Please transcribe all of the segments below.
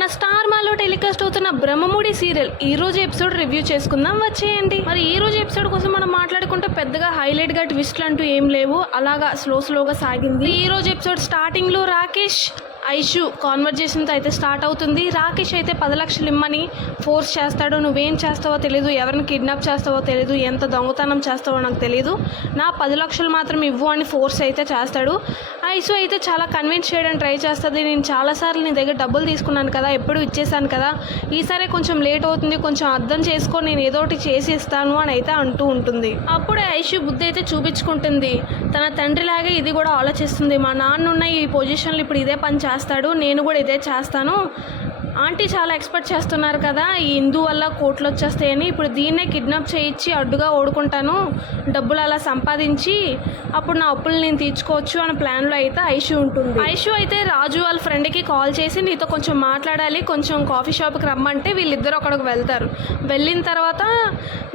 మన స్టార్ మాలో టెలికాస్ట్ అవుతున్న బ్రహ్మముడి సీరియల్ ఈ రోజు ఎపిసోడ్ రివ్యూ చేసుకుందాం, వచ్చేయండి. మరి ఈ రోజు ఎపిసోడ్ కోసం మనం మాట్లాడుకుంటే పెద్దగా హైలైట్ గా ట్విస్ట్లు అంటూ ఏం లేవు, అలాగా స్లోగా సాగింది. ఈ రోజు ఎపిసోడ్ స్టార్టింగ్ లో రాకేష్ ఐషు కాన్వర్జేషన్తో అయితే స్టార్ట్ అవుతుంది. రాకేష్ అయితే 10 లక్షలు ఇమ్మని ఫోర్స్ చేస్తాడు. నువ్వేం చేస్తావో తెలీదు, ఎవరిని కిడ్నాప్ చేస్తావో తెలీదు, ఎంత దొంగతనం చేస్తావో నాకు తెలీదు, నా 10 లక్షలు మాత్రం ఇవ్వు అని ఫోర్స్ అయితే చేస్తాడు. ఐషు అయితే చాలా కన్విన్స్ చేయడానికి ట్రై చేస్తుంది. నేను చాలాసార్లు నీ దగ్గర డబ్బులు తీసుకున్నాను కదా, ఎప్పుడు ఇచ్చేసాను కదా, ఈసారి కొంచెం లేట్ అవుతుంది, కొంచెం అర్థం చేసుకో, నేను ఏదో ఒకటి చేసి ఇస్తాను అని అయితే అంటూ ఉంటుంది. అప్పుడే ఐషు బుద్ధి అయితే చూపించుకుంటుంది. తన తండ్రిలాగే ఇది కూడా ఆలోచిస్తుంది. మా నాన్న ఉన్న ఈ పొజిషన్లో ఇప్పుడు ఇదే పని చేస్తాడు, నేను కూడా ఇదే చేస్తాను. ఆంటీ చాలా ఎక్స్పెక్ట్ చేస్తున్నారు కదా, ఈ హిందూ వల్ల కోట్లు వచ్చేస్తాయని, ఇప్పుడు దీన్నే కిడ్నాప్ చేయించి అడ్డుగా ఓడుకుంటాను, డబ్బులు అలా సంపాదించి అప్పుడు నా అప్పులు నేను తీర్చుకోవచ్చు అనే ప్లాన్లో అయితే ఐషు ఉంటుంది. ఐషు అయితే రాజు వాళ్ళ ఫ్రెండ్కి కాల్ చేసి నీతో కొంచెం మాట్లాడాలి, కొంచెం కాఫీ షాప్కి రమ్మంటే వీళ్ళిద్దరు అక్కడికి వెళ్తారు. వెళ్ళిన తర్వాత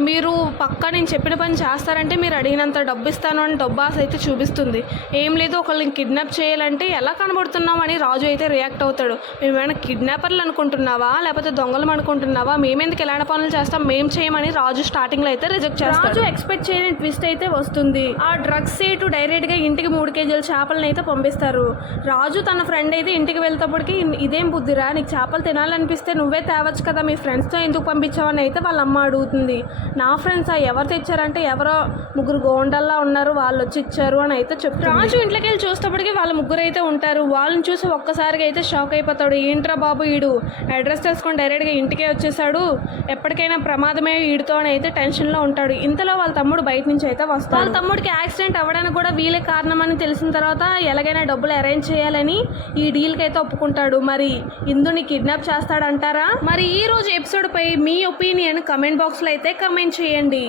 మీరు పక్కా నేను చెప్పిన పని చేస్తారంటే మీరు అడిగినంత డబ్బు ఇస్తాను అని డబ్బు ఆశ అయితే చూపిస్తుంది. ఏం లేదు, ఒకళ్ళని కిడ్నాప్ చేయాలంటే ఎలా కనబడుతున్నాం అని రాజు అయితే రియాక్ట్ అవుతాడు. మేమేమైనా కిడ్నాపర్లు అనుకుంటున్నావా, లేకపోతే దొంగలం అనుకుంటున్నావా, మేమెందుకు ఎలాంటి పనులు చేస్తాం, మేం చేయమని రాజు స్టార్టింగ్ లో అయితే రిజెక్ట్ చేస్తాడు. రాజు ఎక్స్పెక్ట్ చేయని ట్విస్ట్ అయితే వస్తుంది. ఆ డ్రగ్స్ సీటు డైరెక్ట్ గా ఇంటికి 3 కేజీల చేపలను అయితే పంపిస్తారు. రాజు తన ఫ్రెండ్ అయితే ఇంటికి వెళ్తేప్పటికి ఇదేం బుద్ధిరా, నీకు చేపలు తినాలనిపిస్తే నువ్వే తేవచ్చు కదా, మీ ఫ్రెండ్స్ తో ఎందుకు పంపించావని అయితే వాళ్ళ అమ్మ అడుగుతుంది. నా ఫ్రెండ్స్ ఎవరు తెచ్చారంటే ఎవరో 3 గోండల్లా ఉన్నారు, వాళ్ళు వచ్చి ఇచ్చారు అని అయితే చెప్తారు. రాజు ఇంట్లోకి వెళ్ళి చూసేప్పటికి వాళ్ళ 3 అయితే ఉంటారు. వాళ్ళని చూసి ఒక్కసారిగా అయితే షాక్ అయిపోతాడు. ఏంట్రా బాబు, ఈడు అడ్రస్ తెలుసుకొని డైరెక్ట్గా ఇంటికే వచ్చేసాడు, ఎప్పటికైనా ప్రమాదమే వీడితో అని అయితే టెన్షన్లో ఉంటాడు. ఇంతలో వాళ్ళ తమ్ముడు బయట నుంచి అయితే వస్తాడు. వాళ్ళ తమ్ముడికి యాక్సిడెంట్ అవ్వడానికి కూడా వీలే కారణం అని తెలిసిన తర్వాత ఎలాగైనా డబ్బులు అరేంజ్ చేయాలని ఈ డీల్కి అయితే ఒప్పుకుంటాడు. మరి ఇందుని కిడ్నాప్ చేస్తాడంటారా? మరి ఈ రోజు ఎపిసోడ్ పై మీ ఒపీనియన్ కమెంట్ బాక్స్లో అయితే కమెంట్ చేయండి.